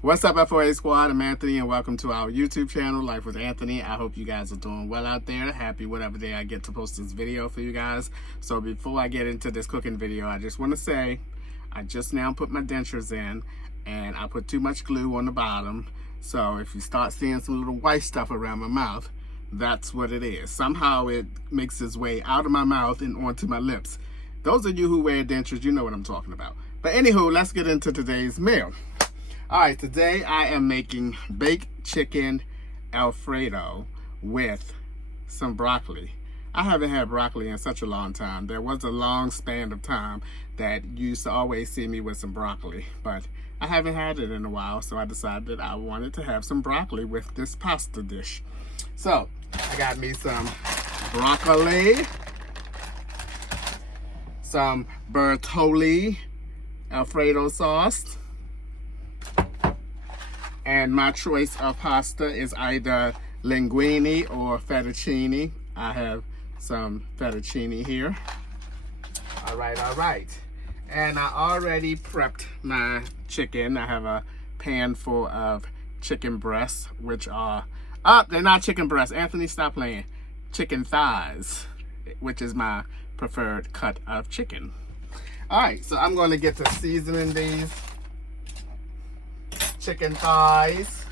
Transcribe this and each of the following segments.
What's up, FOA Squad? I'm Anthony, and welcome to our YouTube channel, Life with Anthony. I hope you guys are doing well out there. Happy whatever day I get to post this video for you guys. So before I get into this cooking video, I just want to say, I just now put my dentures in, and I put too much glue on the bottom. So if you start seeing some little white stuff around my mouth, that's what it is. Somehow it makes its way out of my mouth and onto my lips. Those of you who wear dentures, you know what I'm talking about. But anywho, let's get into today's meal. All right, today I am making baked chicken Alfredo with some broccoli. I haven't had broccoli in such a long time. There was a long span of time that you used to always see me with some broccoli, but I haven't had it in a while, so I decided I wanted to have some broccoli with this pasta dish. So I got me some broccoli, some Bertolli Alfredo sauce, and my choice of pasta is either linguine or fettuccine. I have some fettuccine here. All right. And I already prepped my chicken. I have a pan full of chicken breasts, which are, they're not chicken breasts. Anthony, stop playing. Chicken thighs, which is my preferred cut of chicken. All right, so I'm going to get to seasoning these chicken thighs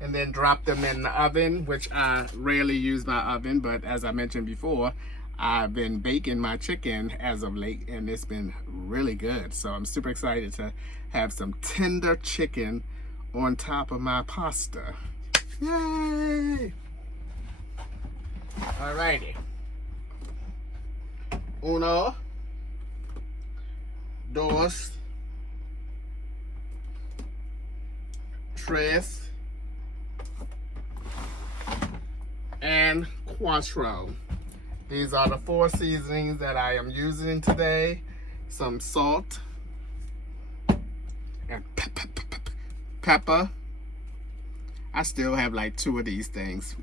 and then drop them in the oven, which I rarely use my oven, but as I mentioned before, I've been baking my chicken as of late and it's been really good. So I'm super excited to have some tender chicken on top of my pasta. Yay! Alrighty. Uno, dos, tres, and cuatro. These are the 4 seasonings that I am using today. Some salt and pepper. I still have like 2 of these things.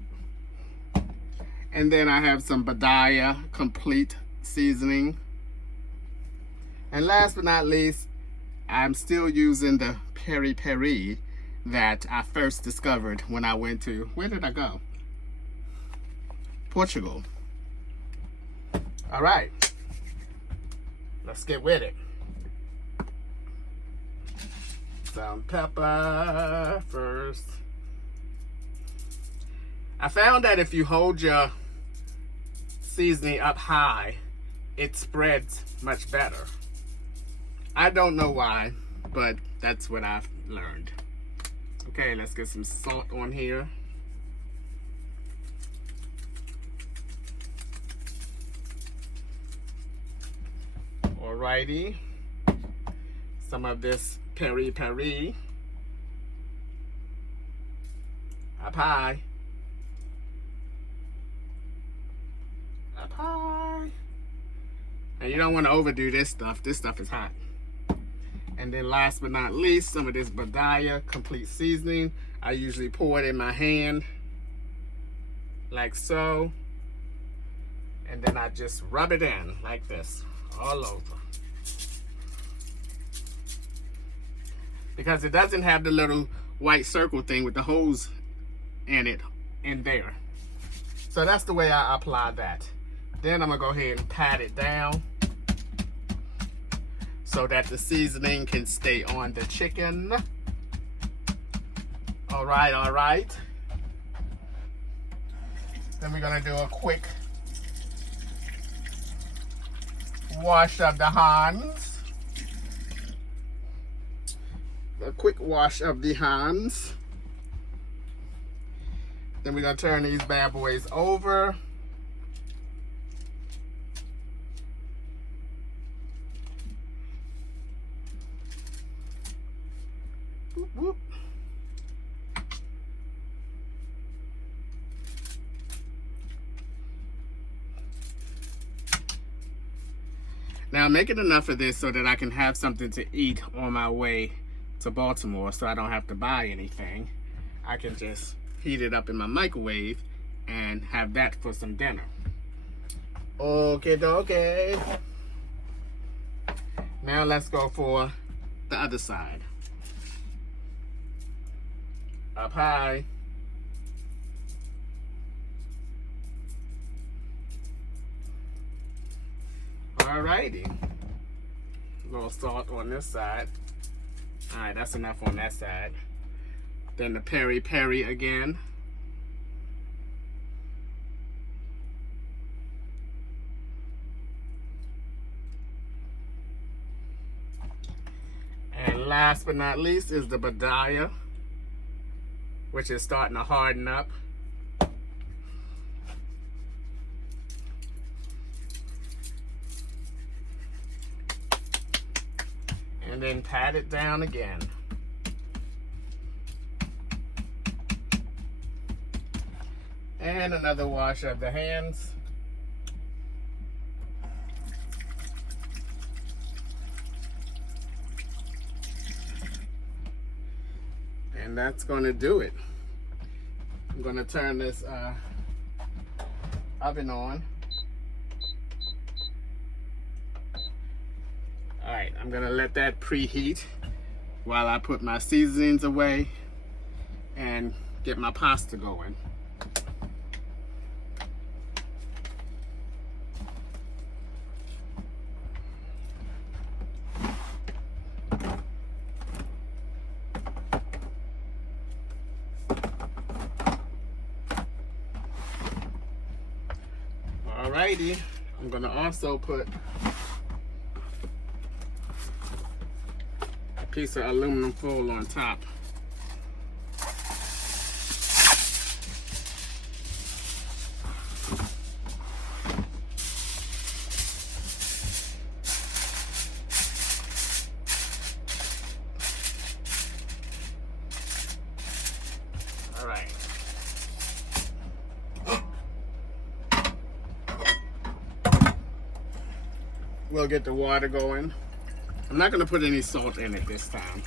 And then I have some Badaya complete seasoning. And last but not least, I'm still using the peri peri that I first discovered when I went to, where did I go? Portugal. All right, let's get with it. Some pepper first. I found that if you hold your seasoning up high, it spreads much better. I don't know why, but that's what I've learned. Okay, let's get some salt on here. Alrighty. Some of this peri peri. Up high. Up high. And you don't want to overdo this stuff. This stuff is hot. And then last but not least, some of this Badaya complete seasoning. I usually pour it in my hand, like so. And then I just rub it in, like this, all over. Because it doesn't have the little white circle thing with the holes in it, in there. So that's the way I apply that. Then I'm gonna go ahead and pat it down, so that the seasoning can stay on the chicken. All right. Then we're gonna do a quick wash of the hands. Then we're gonna turn these bad boys over. Whoop, whoop. Now I'm making enough of this so that I can have something to eat on my way to Baltimore, so I don't have to buy anything. I can just heat it up in my microwave and have that for some dinner. Okay. Now let's go for the other side. Up high. Alrighty. A little salt on this side. Alright, that's enough on that side. Then the peri-peri again. And last but not least is the badaya, which is starting to harden up. And then pat it down again. And another wash of the hands. And that's gonna do it. I'm gonna turn this oven on. All right, I'm gonna let that preheat while I put my seasonings away and get my pasta going. Alrighty, I'm gonna also put a piece of aluminum foil on top. Alright. We'll get the water going. I'm not going to put any salt in it this time.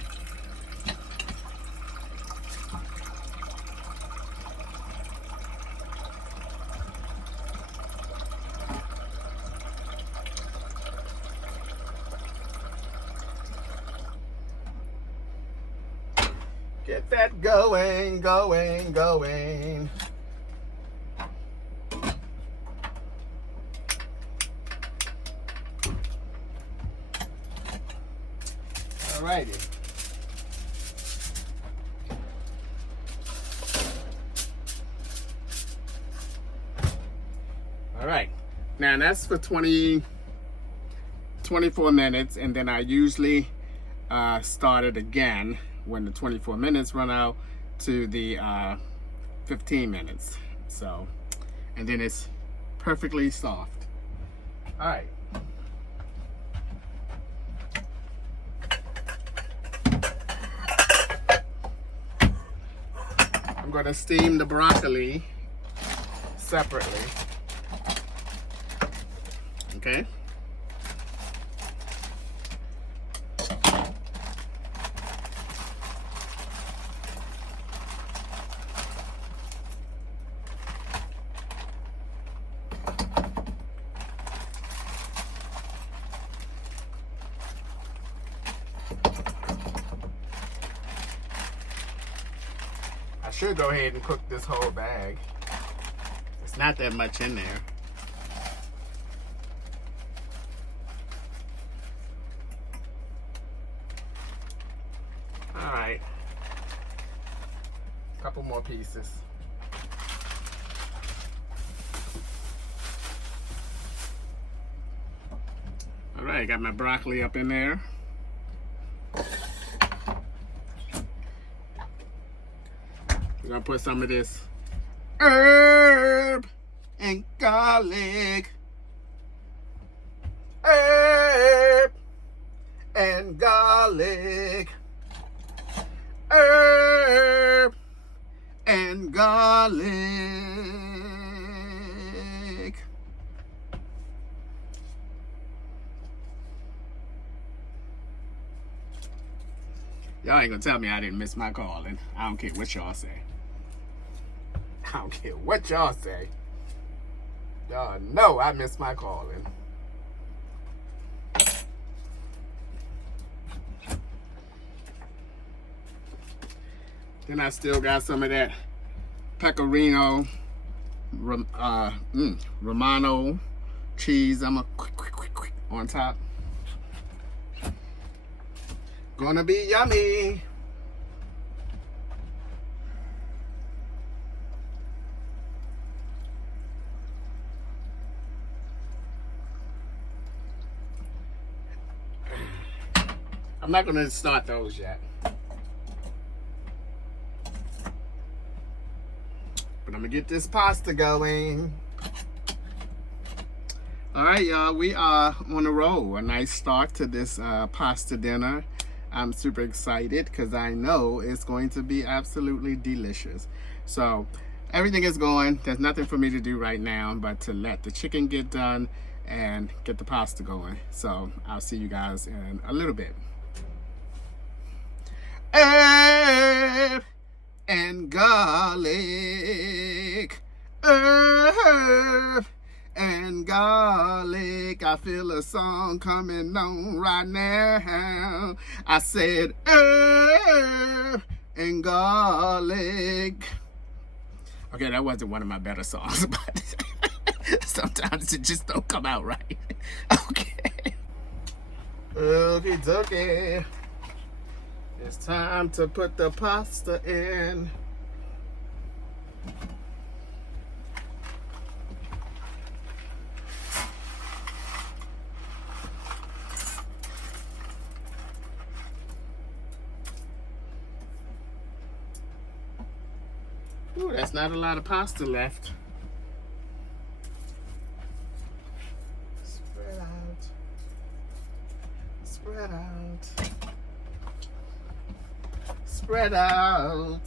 Get that going. Alrighty. Alright. Now that's for 24 minutes, and then I usually start it again when the 24 minutes run out to the 15 minutes. So, and then it's perfectly soft. Alright. I'm going to steam the broccoli separately. Okay. I should go ahead and cook this whole bag. It's not that much in there. All right. Couple more pieces. All right, got my broccoli up in there. We're gonna put some of this herb and garlic. Herb and garlic. Herb and garlic. Y'all ain't gonna tell me I didn't miss my calling. I don't care what y'all say. I don't care what y'all say. Y'all know I miss my calling. Then I still got some of that pecorino Romano cheese. I'm a quick on top. Gonna be yummy. I'm not gonna start those yet. But I'm gonna get this pasta going. All right, y'all, we are on a roll. A nice start to this pasta dinner. I'm super excited because I know it's going to be absolutely delicious. So everything is going. There's nothing for me to do right now but to let the chicken get done and get the pasta going. So I'll see you guys in a little bit. Herb and garlic. Herb and garlic. I feel a song coming on right now. I said herb and garlic. Okay, that wasn't one of my better songs, but sometimes it just don't come out right. Okay. Okay. It's time to put the pasta in. Ooh, that's not a lot of pasta left. Spread out. Spread out. Spread out.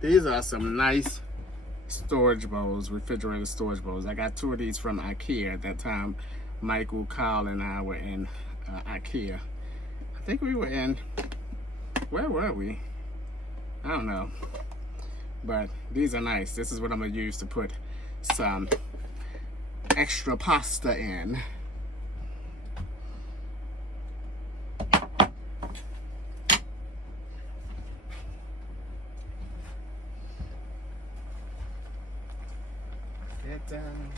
These are some nice storage bowls, refrigerator storage bowls. I got 2 of these from IKEA at that time. Michael, Kyle, and I were in IKEA. I think we were in, where were we? I don't know. But these are nice. This is what I'm gonna use to put some extra pasta in. Get down.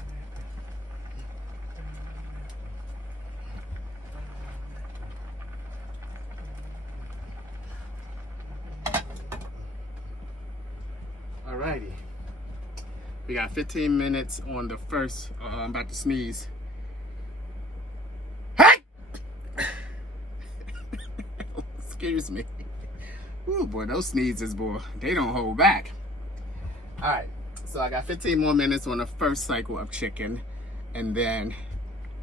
Alrighty. We got 15 minutes on the first. I'm about to sneeze. Hey! Excuse me. Ooh, boy, those sneezes, boy, they don't hold back. Alright, so I got 15 more minutes on the first cycle of chicken, and then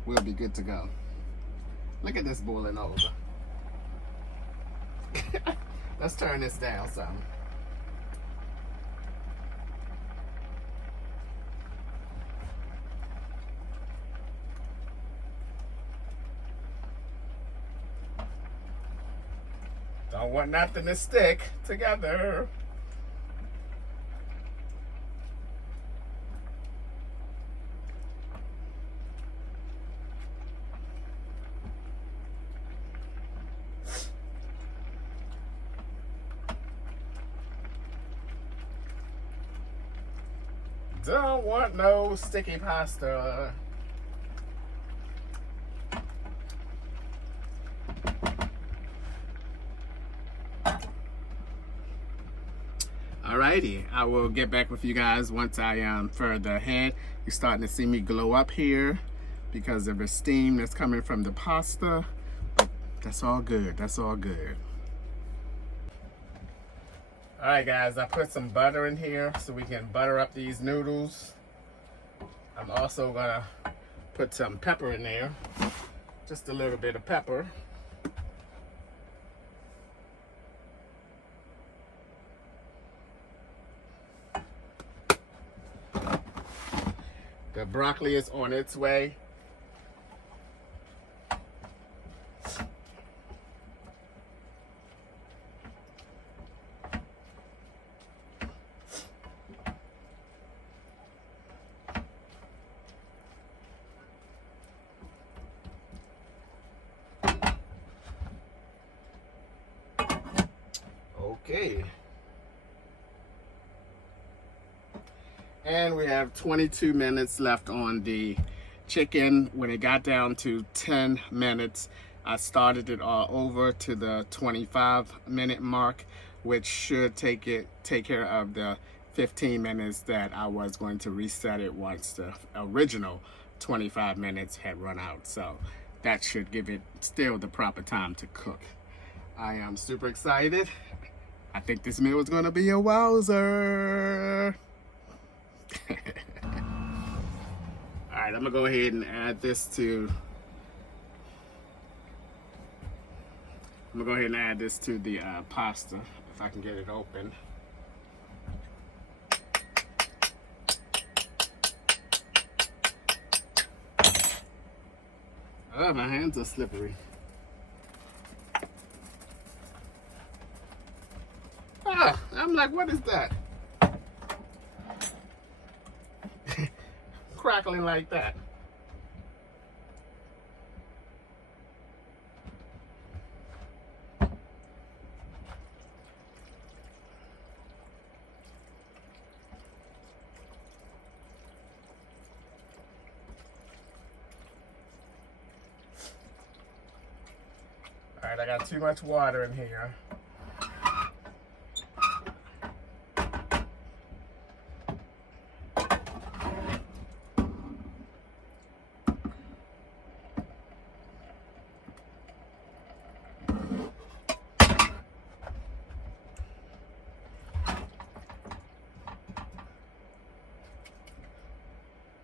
we'll be good to go. Look at this boiling over. Let's turn this down some. Don't want nothing to stick together. Don't want no sticky pasta. Alrighty, I will get back with you guys once I am further ahead. You're starting to see me glow up here because of the steam that's coming from the pasta. But that's all good. That's all good. Alright guys, I put some butter in here so we can butter up these noodles. I'm also gonna put some pepper in there. Just a little bit of pepper. The broccoli is on its way. Okay. And we have 22 minutes left on the chicken. When it got down to 10 minutes, I started it all over to the 25-minute mark, which should take care of the 15 minutes that I was going to reset it once the original 25 minutes had run out. So that should give it still the proper time to cook. I am super excited. I think this meal is going to be a wowzer. Alright, I'm going to go ahead and add this to the pasta, if I can get it open. Oh, my hands are slippery. Ah, I'm like, what is that? Crackling like that. All right, I got too much water in here.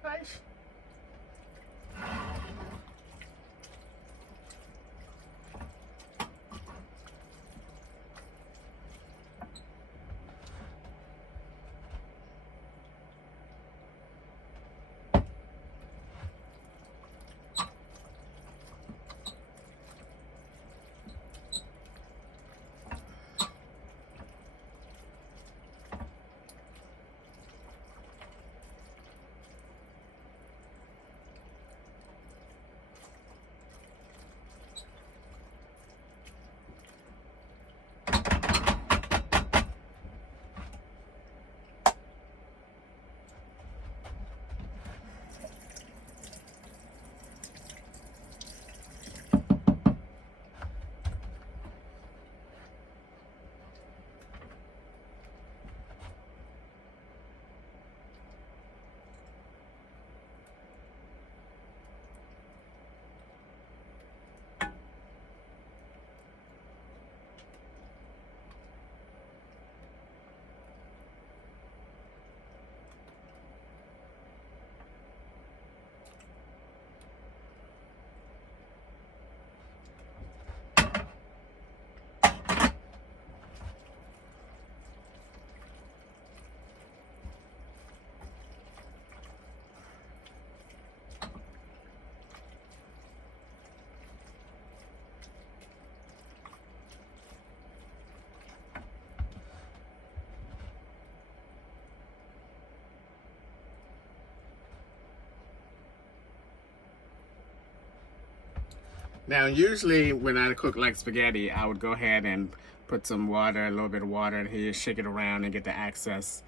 Nice. Now, usually when I cook like spaghetti, I would go ahead and put some water, a little bit of water in here, shake it around and get the excess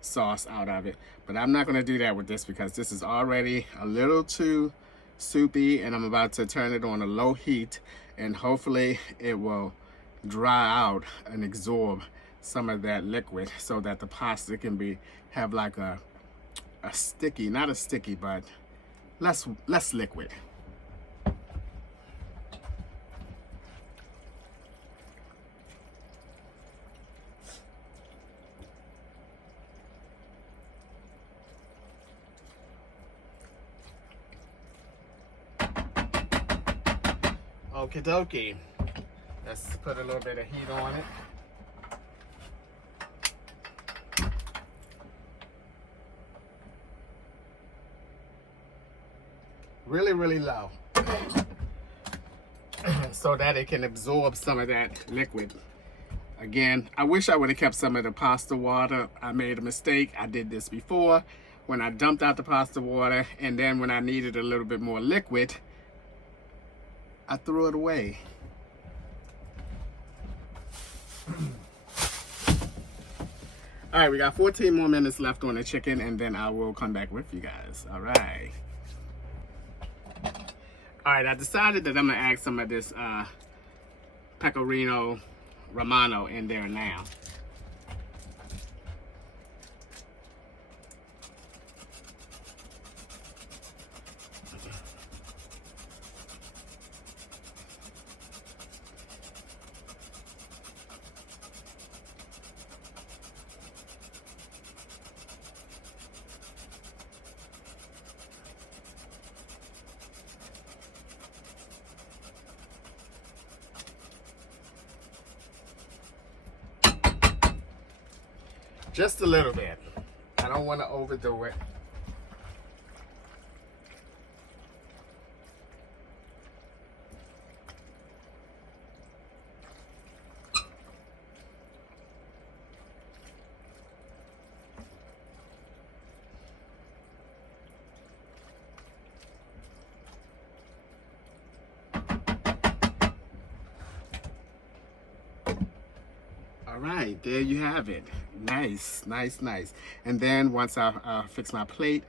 sauce out of it. But I'm not gonna do that with this because this is already a little too soupy, and I'm about to turn it on a low heat, and hopefully it will dry out and absorb some of that liquid so that the pasta can have like a sticky, not a sticky, but less liquid. Okie dokie. Let's put a little bit of heat on it. really, really low, so that it can absorb some of that liquid. Again, I wish I would have kept some of the pasta water. I made a mistake. I did this before when I dumped out the pasta water, and then when I needed a little bit more liquid, I threw it away. All right, we got 14 more minutes left on the chicken, and then I will come back with you guys. All right. All right, I decided that I'm gonna add some of this pecorino romano in there now. Just a little bit. I don't want to overdo it. All right, there you have it. Nice, nice, nice. And then once I fix my plate,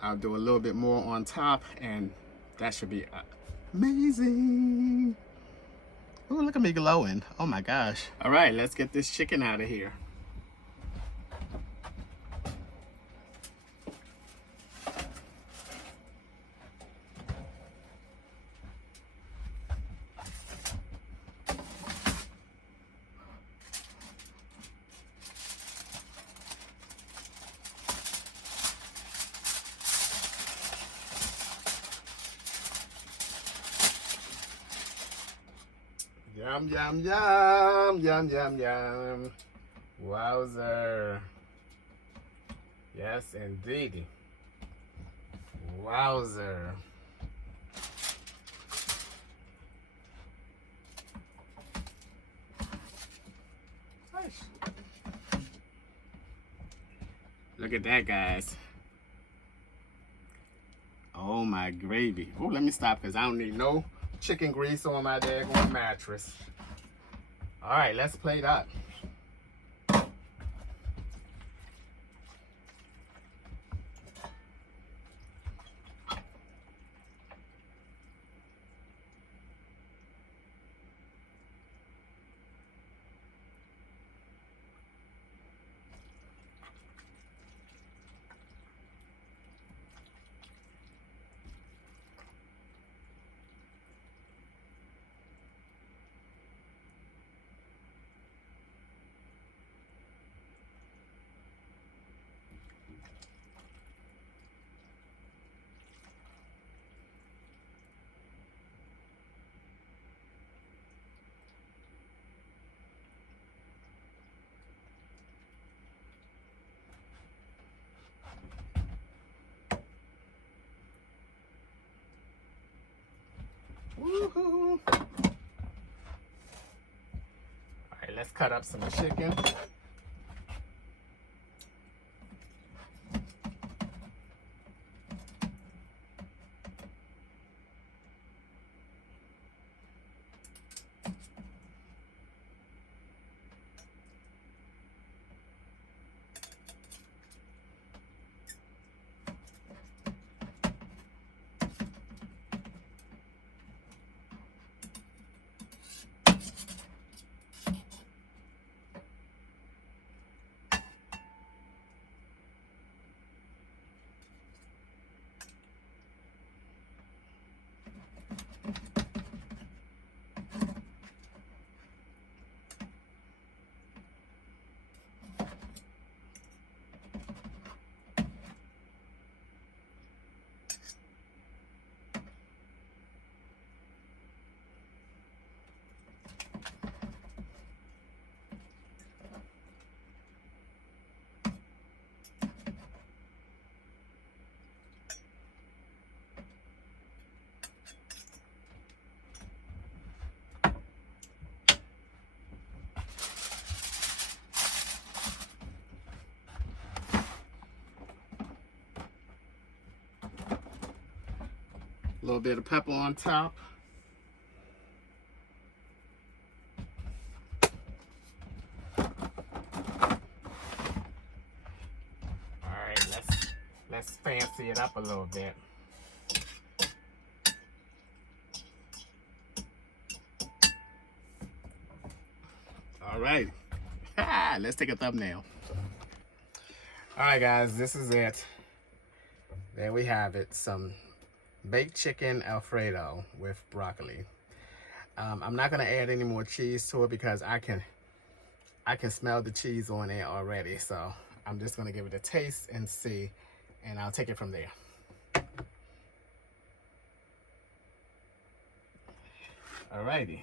I'll do a little bit more on top, and that should be amazing. Oh, look at me glowing. Oh my gosh. All right, let's get this chicken out of here. Yum, yum, yum, yum, yum, yum. Wowzer. Yes, indeed. Wowzer. Nice. Look at that, guys. Oh, my gravy. Oh, let me stop because I don't need no chicken grease on my daggone mattress. All right, let's plate up. Woohoo! All right, let's cut up some chicken. A little bit of pepper on top. Alright, let's fancy it up a little bit. Alright. Let's take a thumbnail. Alright guys, this is it. There we have it. Some baked chicken Alfredo with broccoli. I'm not gonna add any more cheese to it because I can smell the cheese on it already. So I'm just gonna give it a taste and see, and I'll take it from there. Alrighty.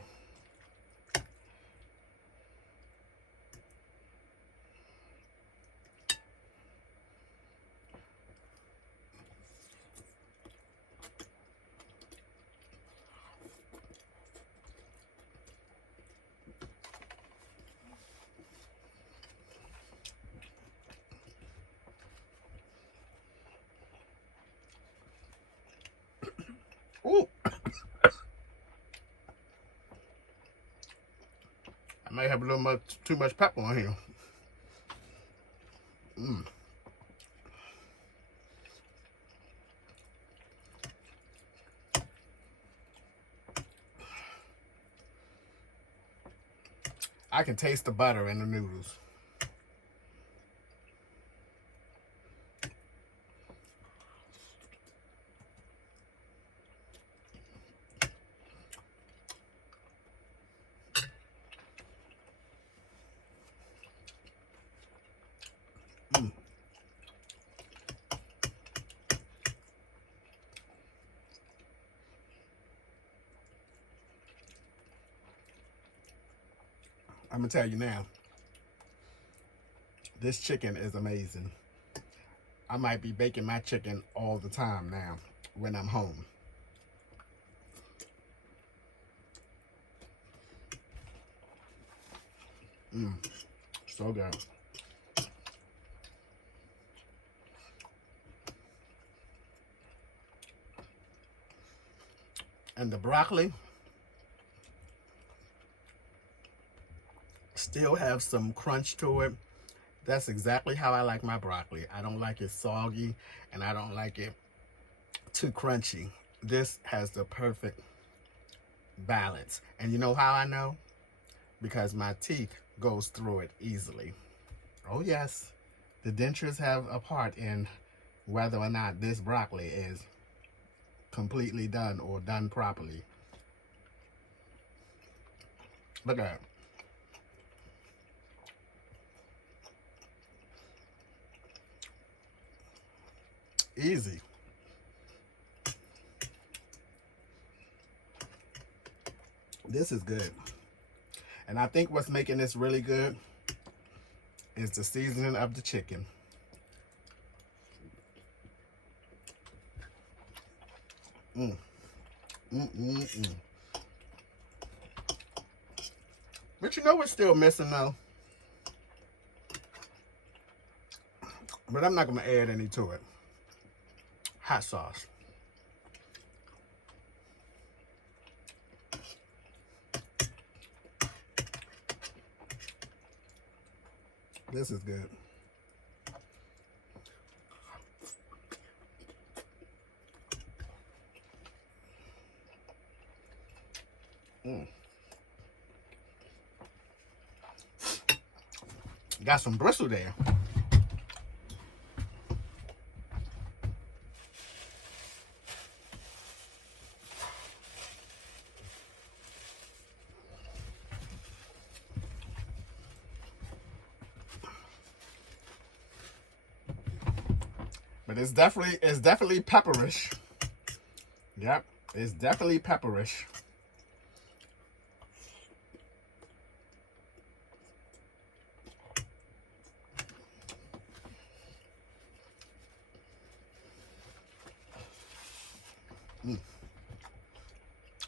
Ooh. I might have a little too much pepper on here. I can taste the butter in the noodles. I'm gonna tell you now, this chicken is amazing. I might be baking my chicken all the time now when I'm home. So good. And the broccoli still have some crunch to it. That's exactly how I like my broccoli. I don't like it soggy and I don't like it too crunchy. This has the perfect balance. And you know how I know? Because my teeth goes through it easily. Oh yes, the dentures have a part in whether or not this broccoli is completely done or done properly. Look at that. Easy. This is good. And I think what's making this really good is the seasoning of the chicken. But you know what's still missing though? But I'm not gonna add any to it. Hot sauce. This is good. Got some bristle there. But it's definitely pepperish. Yep, it's definitely pepperish.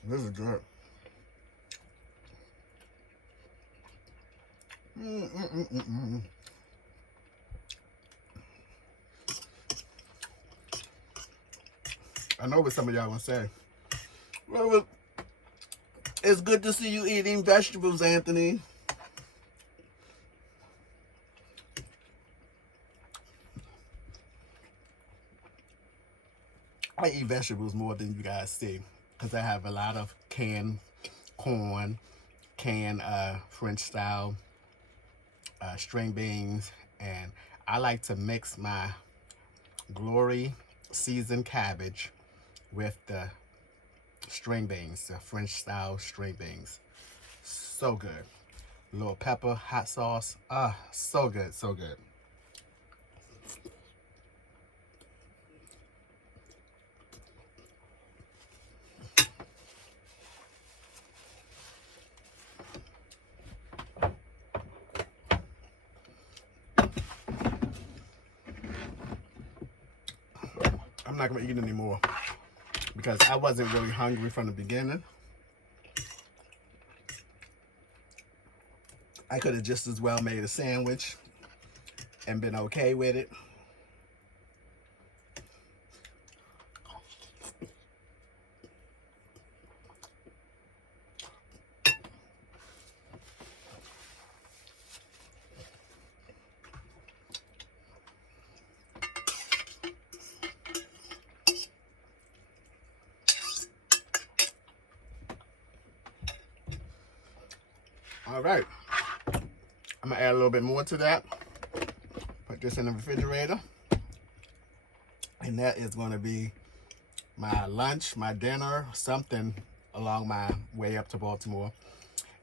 This is good. I know what some of y'all gonna say. Well, it's good to see you eating vegetables, Anthony. I eat vegetables more than you guys see because I have a lot of canned corn, canned French style string beans, and I like to mix my Glory seasoned cabbage with the string beans, the French style string beans. So good. A little pepper, hot sauce. So good, so good. I'm not gonna eat anymore because I wasn't really hungry from the beginning. I could have just as well made a sandwich and been okay with it. All right, I'm gonna add a little bit more to that. Put this in the refrigerator. And that is gonna be my lunch, my dinner, something along my way up to Baltimore.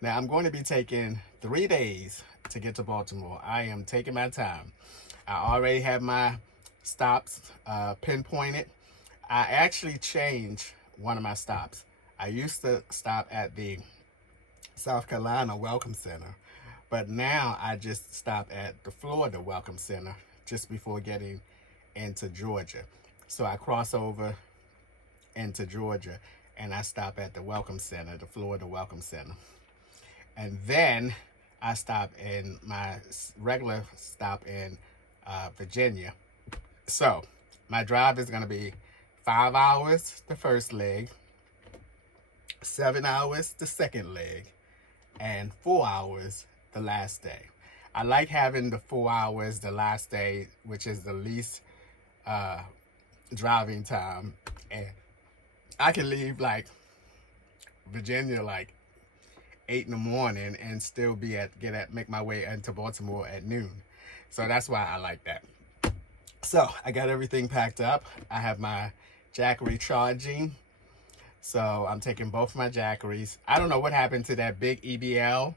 Now I'm going to be taking 3 days to get to Baltimore. I am taking my time. I already have my stops pinpointed. I actually changed one of my stops. I used to stop at the South Carolina Welcome Center, but now I just stop at the Florida Welcome Center just before getting into Georgia. So I cross over into Georgia and I stop at the Welcome Center, the Florida Welcome Center. And then I stop in my regular stop in Virginia. So my drive is going to be 5 hours the first leg, 7 hours the second leg, and 4 hours the last day. I like having the 4 hours the last day, which is the least driving time, and I can leave like Virginia like 8 in the morning and still be make my way into Baltimore at noon. So that's why I like that. So I got everything packed up. I have my Jackery charging. So I'm taking both my Jackeries. I don't know what happened to that big EBL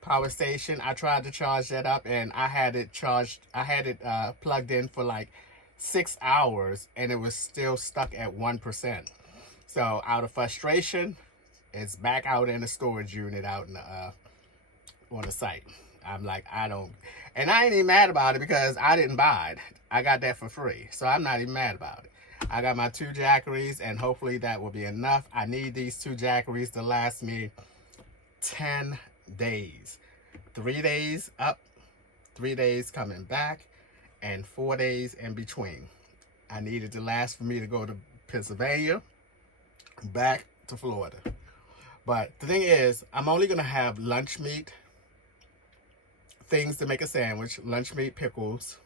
power station. I tried to charge that up and I had it charged. I had it plugged in for like 6 hours and it was still stuck at 1%. So out of frustration, it's back out in the storage unit out in the, on the site. I'm like, I ain't even mad about it because I didn't buy it. I got that for free. So I'm not even mad about it. I got my 2 Jackeries and hopefully that will be enough. I need these 2 Jackeries to last me 10 days. 3 days up, 3 days coming back, and 4 days in between. I need it to last for me to go to Pennsylvania, back to Florida. But the thing is, I'm only going to have lunch meat, things to make a sandwich, lunch meat, pickles,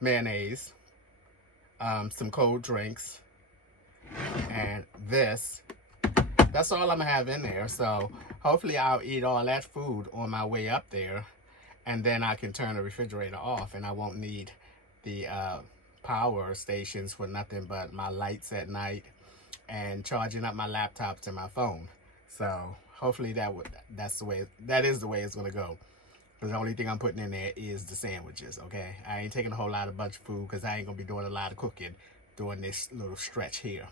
mayonnaise, some cold drinks, and this. That's all I'm going to have in there. So hopefully I'll eat all that food on my way up there, and then I can turn the refrigerator off, and I won't need the power stations for nothing but my lights at night and charging up my laptops and my phone. So hopefully that is the way it's gonna go. Because the only thing I'm putting in there is the sandwiches. Okay, I ain't taking a whole lot of bunch of food because I ain't gonna be doing a lot of cooking during this little stretch here.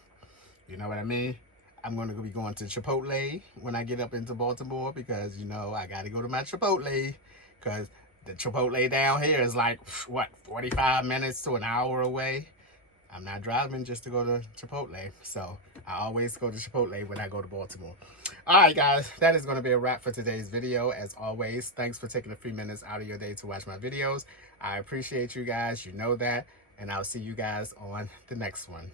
You know what I mean? I'm gonna be going to Chipotle when I get up into Baltimore because, you know, I gotta go to my Chipotle because the Chipotle down here is like, what, 45 minutes to an hour away. I'm not driving just to go to Chipotle. So I always go to Chipotle when I go to Baltimore. All right, guys, that is going to be a wrap for today's video. As always, thanks for taking a few minutes out of your day to watch my videos. I appreciate you guys. You know that. And I'll see you guys on the next one.